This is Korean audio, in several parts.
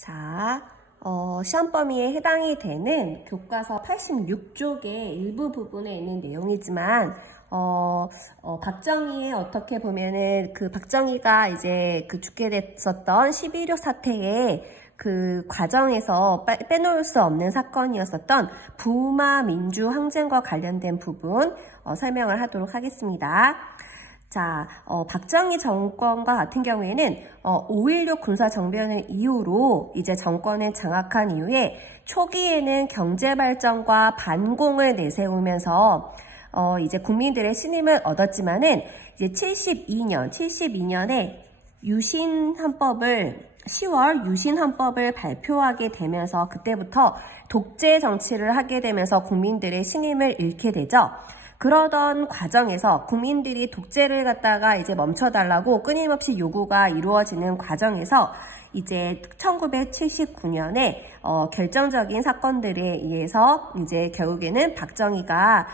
자, 시험 범위에 해당이 되는 교과서 86쪽의 일부 부분에 있는 내용이지만, 박정희의 어떻게 보면은 그 박정희가 이제 그 죽게 됐었던 11.6 사태의 그 과정에서 빼놓을 수 없는 사건이었었던 부마 민주 항쟁과 관련된 부분 설명을 하도록 하겠습니다. 자, 박정희 정권과 같은 경우에는 5.16 군사정변을 이후로 이제 정권을 장악한 이후에 초기에는 경제발전과 반공을 내세우면서 이제 국민들의 신임을 얻었지만은 이제 72년에 유신헌법을 10월 유신헌법을 발표하게 되면서 그때부터 독재 정치를 하게 되면서 국민들의 신임을 잃게 되죠. 그러던 과정에서 국민들이 독재를 갖다가 이제 멈춰달라고 끊임없이 요구가 이루어지는 과정에서 이제 1979년에 결정적인 사건들에 의해서 이제 결국에는 박정희가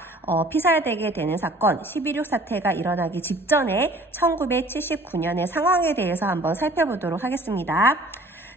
피살되게 되는 사건 11.6 사태가 일어나기 직전에 1979년의 상황에 대해서 한번 살펴보도록 하겠습니다.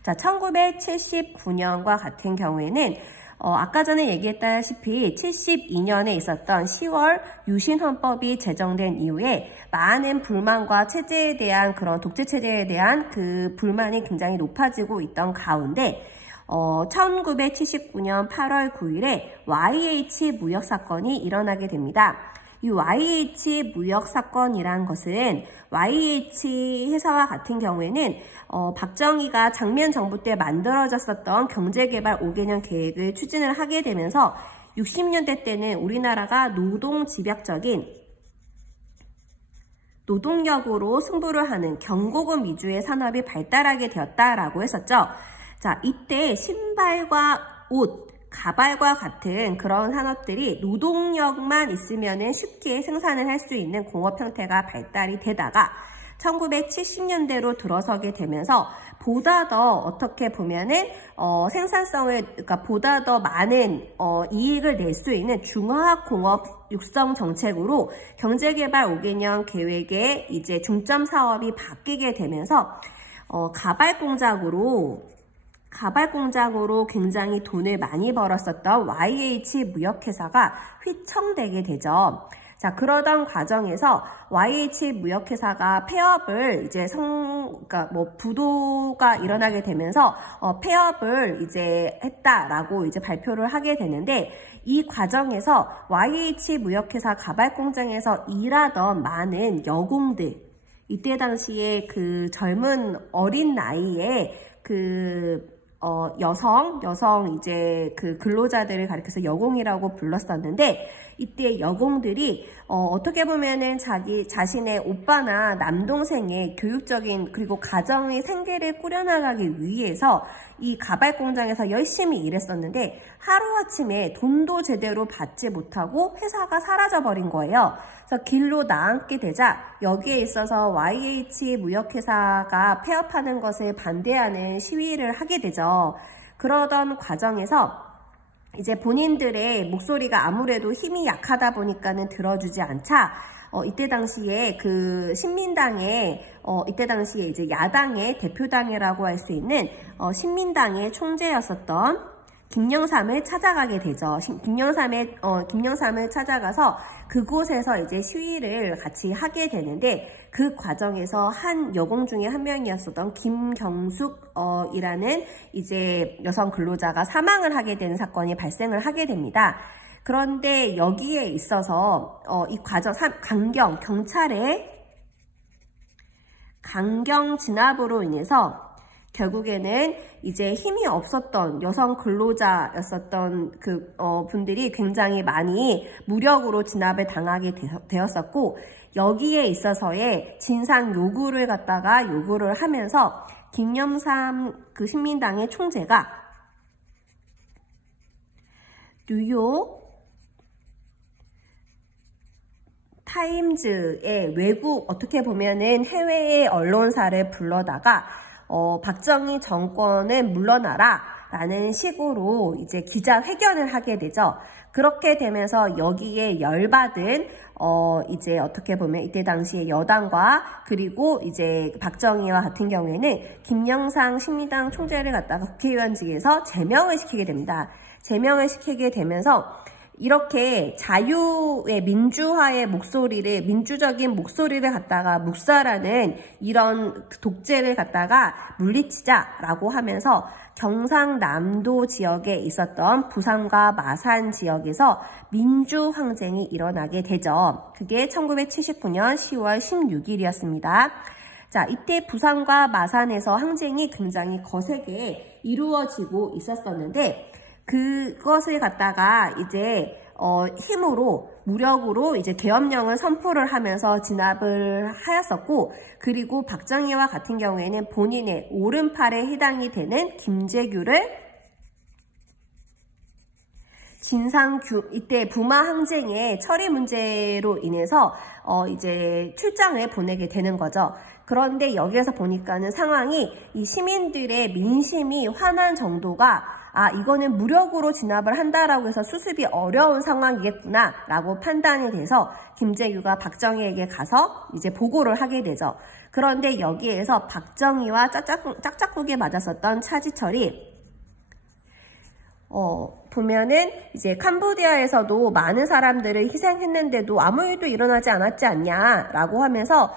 자, 1979년과 같은 경우에는 아까 전에 얘기했다시피 72년에 있었던 10월 유신헌법이 제정된 이후에 많은 불만과 체제에 대한 그런 독재 체제에 대한 그 불만이 굉장히 높아지고 있던 가운데 1979년 8월 9일에 YH 무역 사건이 일어나게 됩니다. 이 YH 무역 사건이란 것은 YH 회사와 같은 경우에는 박정희가 장면 정부 때 만들어졌었던 경제개발 5개년 계획을 추진을 하게 되면서 60년대 때는 우리나라가 노동집약적인 노동력으로 승부를 하는 경고금 위주의 산업이 발달하게 되었다라고 했었죠. 자, 이때 신발과 옷, 가발과 같은 그런 산업들이 노동력만 있으면은 쉽게 생산을 할 수 있는 공업 형태가 발달이 되다가 1970년대로 들어서게 되면서 보다 더 어떻게 보면은 생산성을 그러니까 보다 더 많은 이익을 낼 수 있는 중화공업 육성 정책으로 경제개발 5개년 계획의 이제 중점 사업이 바뀌게 되면서 가발 공장으로 굉장히 돈을 많이 벌었었던 YH 무역회사가 휘청되게 되죠. 자, 그러던 과정에서 YH 무역회사가 폐업을 이제 그러니까 부도가 일어나게 되면서 폐업을 이제 했다라고 이제 발표를 하게 되는데 이 과정에서 YH 무역회사 가발 공장에서 일하던 많은 여공들 이때 당시에 그 젊은 어린 나이에 여성 이제 그 근로자들을 가리켜서 여공이라고 불렀었는데 이때 여공들이 어떻게 보면은 자신의 오빠나 남동생의 교육적인 그리고 가정의 생계를 꾸려나가기 위해서 이 가발 공장에서 열심히 일했었는데 하루아침에 돈도 제대로 받지 못하고 회사가 사라져버린 거예요. 그래서 길로 나앉게 되자 여기에 있어서 YH 무역회사가 폐업하는 것을 반대하는 시위를 하게 되죠. 그러던 과정에서 이제 본인들의 목소리가 아무래도 힘이 약하다 보니까는 들어주지 않자 이때 당시에 그 신민당의 이때 당시에 이제 야당의 대표당이라고 할 수 있는 신민당의 총재였었던 김영삼을 찾아가게 되죠. 김영삼을 찾아가서 그곳에서 이제 시위를 같이 하게 되는데 그 과정에서 한 여공 중에 한 명이었었던 김경숙이라는 이제 여성 근로자가 사망을 하게 되는 사건이 발생을 하게 됩니다. 그런데 여기에 있어서 이 과정 경찰의 강경 진압으로 인해서 결국에는 이제 힘이 없었던 여성 근로자였었던 그 분들이 굉장히 많이 무력으로 진압을 당하게 되었었고 여기에 있어서의 진상 요구를 하면서 김영삼 그 신민당의 총재가 뉴욕 타임즈의 외국 어떻게 보면은 해외의 언론사를 불러다가 박정희 정권은 물러나라 라는 식으로 이제 기자회견을 하게 되죠. 그렇게 되면서 여기에 열받은 이제 어떻게 보면 이때 당시에 여당과 그리고 이제 박정희와 같은 경우에는 김영삼 신민당 총재를 갖다가 국회의원직에서 제명을 시키게 됩니다. 제명을 시키게 되면서 이렇게 자유의 민주화의 목소리를, 민주적인 목소리를 갖다가 묵살하는 이런 독재를 갖다가 물리치자라고 하면서 경상남도 지역에 있었던 부산과 마산 지역에서 민주항쟁이 일어나게 되죠. 그게 1979년 10월 16일이었습니다. 자, 이때 부산과 마산에서 항쟁이 굉장히 거세게 이루어지고 있었었는데 그것을 갖다가 이제 힘으로 무력으로 이제 계엄령을 선포를 하면서 진압을 하였었고, 그리고 박정희와 같은 경우에는 본인의 오른팔에 해당이 되는 김재규를 이때 부마 항쟁의 처리 문제로 인해서 이제 출장을 보내게 되는 거죠. 그런데 여기에서 보니까는 상황이 이 시민들의 민심이 화난 정도가 이거는 무력으로 진압을 한다라고 해서 수습이 어려운 상황이겠구나 라고 판단이 돼서 김재규가 박정희에게 가서 이제 보고를 하게 되죠. 그런데 여기에서 박정희와 짝짝꿍에 맞았었던 차지철이 보면은 이제 캄보디아에서도 많은 사람들을 희생했는데도 아무 일도 일어나지 않았지 않냐라고 하면서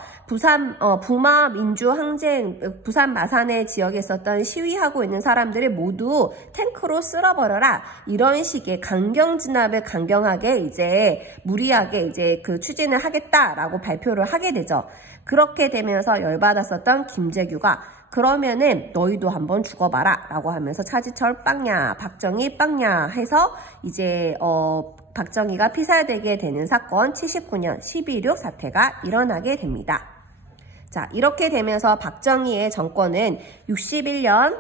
부마 민주 항쟁 부산 마산의 지역에 있었던 시위하고 있는 사람들을 모두 탱크로 쓸어버려라, 이런 식의 강경 진압을 강경하게 이제 무리하게 이제 그 추진을 하겠다라고 발표를 하게 되죠. 그렇게 되면서 열받았었던 김재규가 그러면은 너희도 한번 죽어봐라 라고 하면서 차지철 빵야, 박정희 빵야 해서 이제 박정희가 피살되게 되는 사건 79년 12.16 사태가 일어나게 됩니다. 자, 이렇게 되면서 박정희의 정권은 61년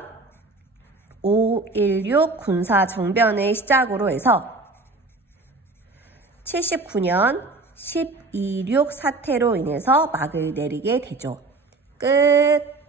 5.16 군사정변을 시작으로 해서 79년 12.16 사태로 인해서 막을 내리게 되죠. 끝.